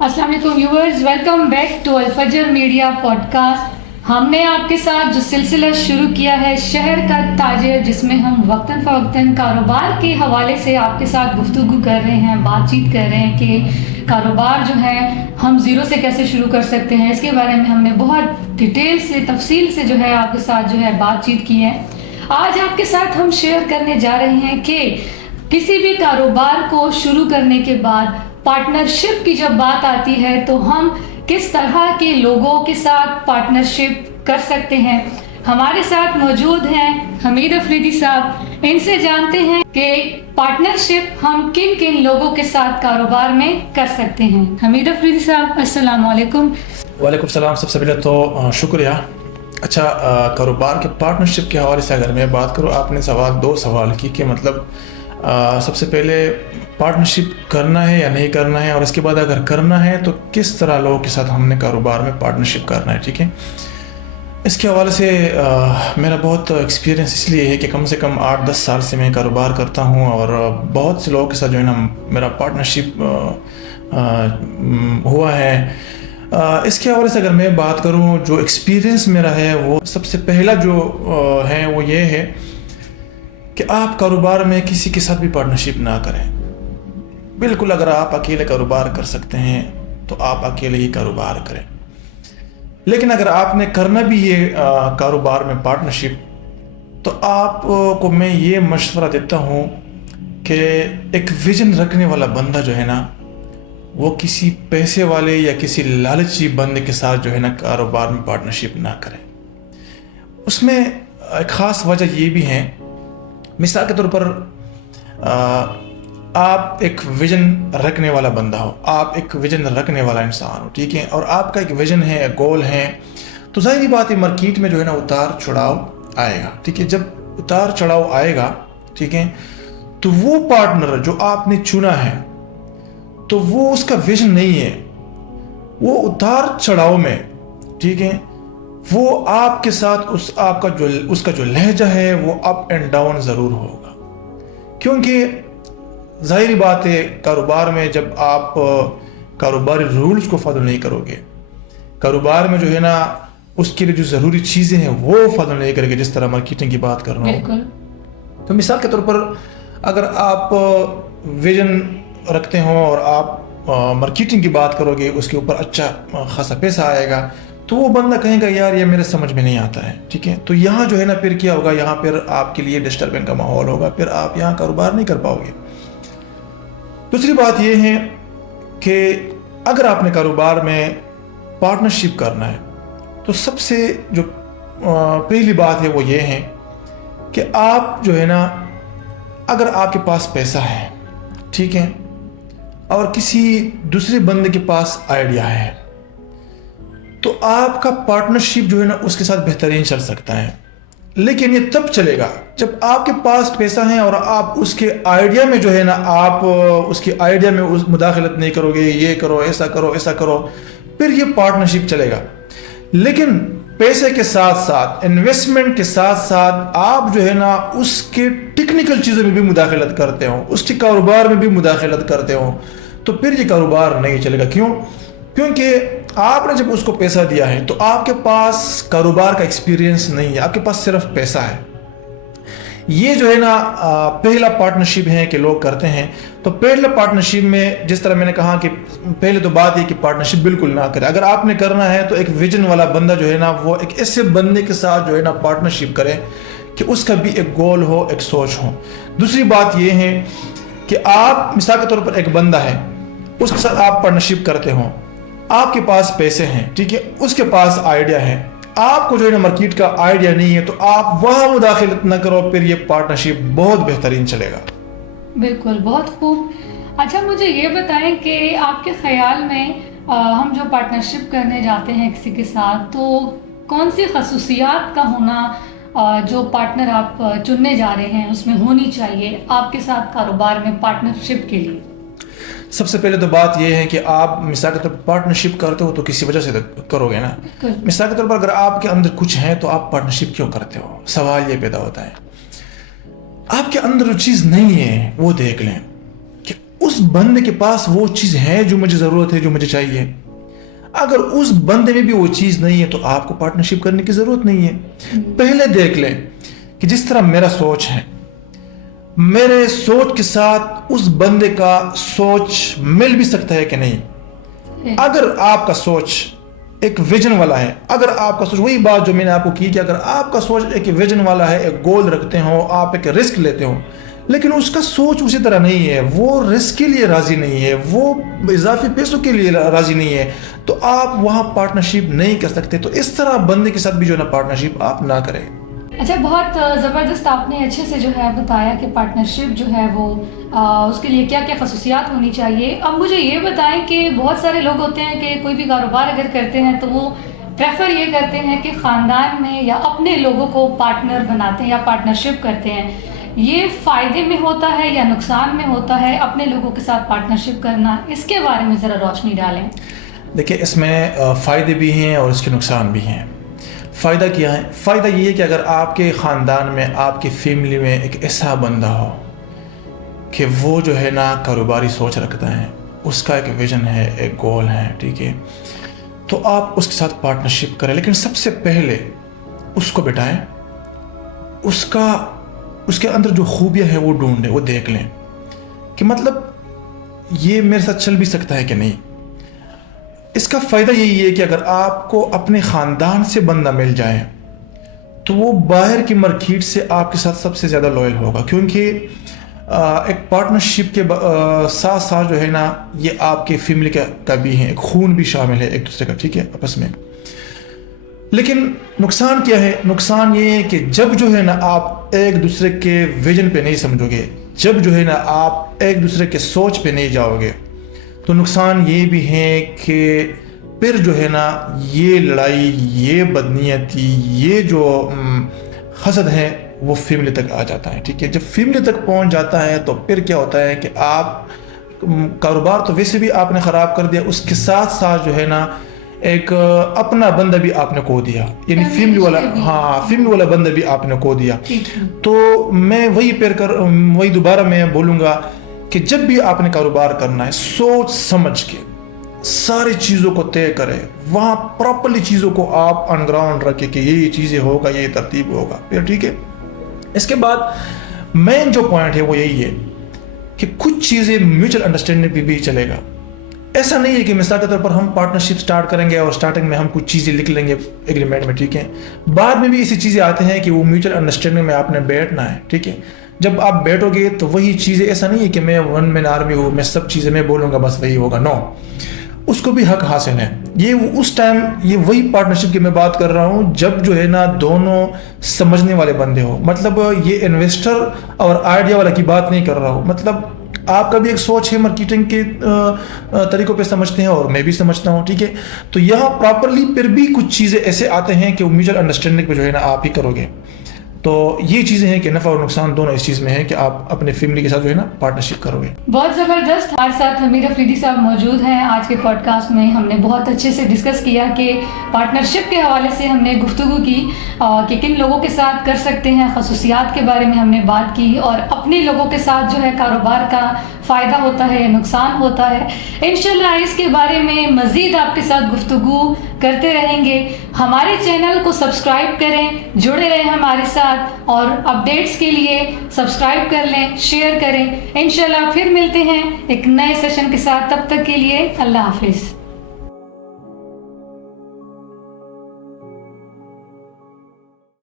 अस्सलाम वालेकुम viewers, welcome back to Al-Fajr media podcast. हमने आपके साथ जो सिलसिला शुरू किया है शहर का ताजिर, जिसमें हम वक्तन फ़वक्तन कारोबार के हवाले से आपके साथ गुफ्तगू कर रहे हैं, बातचीत कर रहे हैं कि कारोबार जो है हम ज़ीरो से कैसे शुरू कर सकते हैं। इसके बारे में हमने बहुत डिटेल से, तफसील से जो है आपके साथ जो है बातचीत की है। आज आपके साथ हम शेयर करने जा रहे हैं कि किसी भी कारोबार को शुरू करने के बाद पार्टनरशिप की जब बात आती है तो हम किस तरह के लोगों के साथ पार्टनरशिप कर सकते हैं। हमारे साथ मौजूद हैं हमीद अफरीदी साहब। इनसे जानते हैं कि पार्टनरशिप हम किन किन लोगों के साथ कारोबार में कर सकते हैं। हमीद अफरीदी साहब, अस्सलाम वालेकुम। वालेकुम सलाम। सबसे पहले तो शुक्रिया। अच्छा, कारोबार के पार्टनरशिप के हवाले से अगर मैं बात करूँ, आपने दो सवाल की कि मतलब सबसे पहले पार्टनरशिप करना है या नहीं करना है, और इसके बाद अगर करना है तो किस तरह लोगों के साथ हमने कारोबार में पार्टनरशिप करना है। ठीक है, इसके हवाले से मेरा बहुत एक्सपीरियंस इसलिए है कि कम से कम 8-10 साल से मैं कारोबार करता हूँ और बहुत से लोगों के साथ जो है ना मेरा पार्टनरशिप हुआ है। इसके हवाले से अगर मैं बात करूँ, जो एक्सपीरियंस मेरा है वो सबसे पहला जो है वो ये है कि आप कारोबार में किसी के साथ भी पार्टनरशिप ना करें। बिल्कुल, अगर आप अकेले कारोबार कर सकते हैं तो आप अकेले ही कारोबार करें। लेकिन अगर आपने करना भी ये कारोबार में पार्टनरशिप, तो आपको मैं ये मशवरा देता हूँ कि एक विजन रखने वाला बंदा जो है ना, वो किसी पैसे वाले या किसी लालची बंदे के साथ जो है ना कारोबार में पार्टनरशिप ना करें। उसमें एक ख़ास वजह ये भी है, मिसाल के तौर पर आप एक विजन रखने वाला बंदा हो, आप एक विजन रखने वाला इंसान हो, ठीक है, और आपका एक विजन है, गोल है, तो जाहिर बात है मार्केट में जो है ना उतार चढ़ाव आएगा। ठीक है, जब उतार चढ़ाव आएगा, ठीक है, तो वो पार्टनर जो आपने चुना है तो वो उसका विजन नहीं है, वो उतार चढ़ाव में, ठीक है, वो आपके साथ उसका जो लहजा है वो अप एंड डाउन ज़रूर होगा। क्योंकि ज़ाहिर बात है कारोबार में जब आप कारोबारी रूल्स को फॉलो नहीं करोगे, कारोबार में जो है ना उसके लिए जो ज़रूरी चीज़ें हैं वो फॉलो नहीं करोगे, जिस तरह मार्केटिंग की बात कर रहा हूँ, तो मिसाल के तौर पर अगर आप विजन रखते हो और आप मार्केटिंग की बात करोगे, उसके ऊपर अच्छा खासा पैसा आएगा, तो वो बंदा कहेगा यार ये मेरे समझ में नहीं आता है। ठीक है, तो यहाँ जो है ना फिर क्या होगा, यहाँ फिर आपके लिए डिस्टर्बेंस का माहौल होगा, फिर आप यहाँ कारोबार नहीं कर पाओगे। दूसरी बात ये है कि अगर आपने कारोबार में पार्टनरशिप करना है तो सबसे जो पहली बात है वो ये है कि आप जो है ना, अगर आपके पास पैसा है, ठीक है, और किसी दूसरे बंदे के पास आइडिया है, तो आपका पार्टनरशिप जो है ना उसके साथ बेहतरीन चल सकता है। लेकिन ये तब चलेगा जब आपके पास पैसा है और आप उसके आइडिया में जो है ना, आप उसके आइडिया में उस मुदाखलत नहीं करोगे, ये करो, ऐसा करो, ऐसा करो, फिर ये पार्टनरशिप चलेगा। लेकिन पैसे के साथ साथ, इन्वेस्टमेंट के साथ साथ आप जो है ना उसके टेक्निकल चीज़ों में भी मुदाखलत करते हो, उसके कारोबार में भी मुदाखलत करते हो, तो फिर ये कारोबार नहीं चलेगा। क्यों? क्योंकि आपने जब उसको पैसा दिया है तो आपके पास कारोबार का एक्सपीरियंस नहीं है, आपके पास सिर्फ पैसा है। ये जो है ना पहला पार्टनरशिप है कि लोग करते हैं। तो पहले पार्टनरशिप में जिस तरह मैंने कहा कि पहले तो बात है कि पार्टनरशिप बिल्कुल ना करें। अगर आपने करना है तो एक विजन वाला बंदा जो है ना, वो एक ऐसे बंदे के साथ जो है ना पार्टनरशिप करे कि उसका भी एक गोल हो, एक सोच हो। दूसरी बात ये है कि आप मिसाल के तौर पर एक बंदा है, उसके साथ आप पार्टनरशिप करते हो, आपके पास पैसे हैं, ठीक है, उसके पास आइडिया है, आपको जो है ना मार्केट का आइडिया नहीं है, तो आप वहाँ मुदाखलत न करो, फिर ये पार्टनरशिप बहुत बेहतरीन चलेगा। बिल्कुल, बहुत खूब। अच्छा, मुझे ये बताएं कि आपके ख्याल में हम जो पार्टनरशिप करने जाते हैं किसी के साथ, तो कौन सी खसूसियात का होना जो पार्टनर आप चुनने जा रहे हैं उसमें होनी चाहिए आपके साथ कारोबार में पार्टनरशिप के लिए? सबसे पहले तो बात यह है कि आप मिसाल के तौर पर पार्टनरशिप करते हो तो किसी वजह से करोगे ना। मिसाल के तौर पर अगर आपके अंदर कुछ है तो आप पार्टनरशिप क्यों करते हो, सवाल ये पैदा होता है। आपके अंदर जो चीज़ नहीं है वो देख लें कि اس بندے کے پاس وہ چیز ہے جو مجھے ضرورت ہے, جو مجھے چاہیے. اگر اس بندے میں بھی وہ چیز نہیں ہے تو آپ کو پارٹنرشپ کرنے کی ضرورت نہیں ہے. پہلے دیکھ لیں کہ جس طرح میرا سوچ ہے, میرے سوچ کے ساتھ اس بندے کا سوچ مل بھی سکتا ہے کہ نہیں. اگر آپ کا سوچ ایک ویژن والا ہے, اگر آپ کا سوچ, وہی بات جو میں نے آپ کو کی کہ اگر آپ کا سوچ ایک ویژن والا ہے, ایک گول رکھتے ہو, آپ ایک رسک لیتے ہو, لیکن اس کا سوچ اسی طرح نہیں ہے, وہ رسک کے لیے راضی نہیں ہے, وہ اضافی پیسوں کے لیے راضی نہیں ہے, تو آپ وہاں پارٹنرشپ نہیں کر سکتے. تو اس طرح بندے کے ساتھ بھی جو ہے نا پارٹنرشپ آپ نہ کریں. اچھا, بہت زبردست آپ نے اچھے سے جو ہے بتایا کہ پارٹنرشپ جو ہے وہ اس کے لیے کیا کیا خصوصیات ہونی چاہیے. اب مجھے یہ بتائیں کہ بہت سارے لوگ ہوتے ہیں کہ کوئی بھی کاروبار اگر کرتے ہیں تو وہ پریفر یہ کرتے ہیں کہ خاندان میں یا اپنے لوگوں کو پارٹنر بناتے ہیں یا پارٹنرشپ کرتے ہیں. یہ فائدے میں ہوتا ہے یا نقصان میں ہوتا ہے اپنے لوگوں کے ساتھ پارٹنرشپ کرنا؟ اس کے بارے میں ذرا روشنی ڈالیں. دیکھیں, اس میں فائدے بھی ہیں اور اس کے نقصان بھی ہیں. فائدہ کیا ہے؟ فائدہ یہ ہے کہ اگر آپ کے خاندان میں, آپ کی فیملی میں ایک ایسا بندہ ہو کہ وہ جو ہے نا کاروباری سوچ رکھتا ہے, اس کا ایک ویژن ہے, ایک گول ہے, ٹھیک ہے, تو آپ اس کے ساتھ پارٹنرشپ کریں. لیکن سب سے پہلے اس کو بٹھائیں, اس کے اندر جو خوبیاں ہیں وہ ڈھونڈیں, وہ دیکھ لیں کہ مطلب یہ میرے ساتھ چل بھی سکتا ہے کہ نہیں. اس کا فائدہ یہی ہے کہ اگر آپ کو اپنے خاندان سے بندہ مل جائے تو وہ باہر کی مارکیٹ سے آپ کے ساتھ سب سے زیادہ لوئل ہوگا, کیونکہ ایک پارٹنرشپ کے ساتھ ساتھ جو ہے نا یہ آپ کے فیملی کا بھی ہے, ایک خون بھی شامل ہے ایک دوسرے کا, ٹھیک ہے, آپس میں. لیکن نقصان کیا ہے؟ نقصان یہ ہے کہ جب جو ہے نا آپ ایک دوسرے کے ویژن پہ نہیں سمجھو گے, جب جو ہے نا آپ ایک دوسرے کے سوچ پہ نہیں جاؤ گے, تو نقصان یہ بھی ہے کہ پھر جو ہے نا یہ لڑائی, یہ بدنیتی, یہ جو حسد ہے وہ فیملی تک آ جاتا ہے, ٹھیک ہے. جب فیملی تک پہنچ جاتا ہے تو پھر کیا ہوتا ہے کہ آپ کاروبار تو ویسے بھی آپ نے خراب کر دیا, اس کے ساتھ ساتھ جو ہے نا ایک اپنا بندہ بھی آپ نے کھو دیا, یعنی فیملی والا بندہ بھی آپ نے کھو دیا. تو میں وہی دوبارہ میں بولوں گا کہ جب بھی آپ نے کاروبار کرنا ہے, سوچ سمجھ کے ساری چیزوں کو طے کرے, وہاں پراپرلی چیزوں کو آپ آن گراؤنڈ رکھے کہ یہ چیزیں ہوگا, یہ ترتیب ہوگا, پھر ٹھیک ہے. اس کے بعد مین جو پوائنٹ ہے وہ یہی ہے کہ کچھ چیزیں میوچل انڈرسٹینڈنگ پہ بھی چلے گا. ایسا نہیں ہے کہ مثال کے طور پر ہم پارٹنرشپ سٹارٹ کریں گے اور سٹارٹنگ میں ہم کچھ چیزیں لکھ لیں گے ایگریمنٹ میں, ٹھیک ہے, بعد میں بھی ایسی چیزیں آتے ہیں کہ وہ میوچل انڈرسٹینڈنگ میں آپ نے بیٹھنا ہے, ٹھیک ہے. جب آپ بیٹھو گے تو وہی چیزیں, ایسا نہیں ہے کہ میں ون مین آرمی ہوں, میں سب چیزیں میں بولوں گا بس وہی ہوگا, نو, اس کو بھی حق حاصل ہے. یہ اس ٹائم یہ وہی پارٹنرشپ کی میں بات کر رہا ہوں جب جو ہے نا دونوں سمجھنے والے بندے ہو. مطلب یہ انویسٹر اور آئیڈیا والا کی بات نہیں کر رہا ہوں, مطلب آپ کا بھی ایک سوچ ہے, مارکیٹنگ کے طریقوں پہ سمجھتے ہیں اور میں بھی سمجھتا ہوں, ٹھیک ہے. تو یہاں پراپرلی پھر بھی کچھ چیزیں ایسے آتے ہیں کہ وہ میوچل انڈرسٹینڈنگ پہ جو ہے نا آپ ہی کرو گے. تو یہ چیزیں ہیں کہ نفع اور نقصان دونوں اس چیز میں ہے کہ آپ اپنے فیملی کے ساتھ جو ہے نا پارٹنرشپ کرو گے. بہت زبردست. ہمارے ساتھ حمید افریدی صاحب موجود ہیں. آج کے پوڈ کاسٹ میں ہم نے بہت اچھے سے ڈسکس کیا کہ پارٹنرشپ کے حوالے سے ہم نے گفتگو کی کہ کن لوگوں کے ساتھ کر سکتے ہیں, خصوصیات کے بارے میں ہم نے بات کی, اور اپنے لوگوں کے ساتھ جو ہے کاروبار کا فائدہ ہوتا ہے, نقصان ہوتا ہے. انشاءاللہ اس کے بارے میں مزید آپ کے ساتھ گفتگو کرتے رہیں گے. ہمارے چینل کو سبسکرائب کریں, جڑے رہیں ہمارے ساتھ, اور اپڈیٹس کے لیے سبسکرائب کر لیں, شیئر کریں. انشاءاللہ پھر ملتے ہیں ایک نئے سیشن کے ساتھ. تب تک کے لیے اللہ حافظ.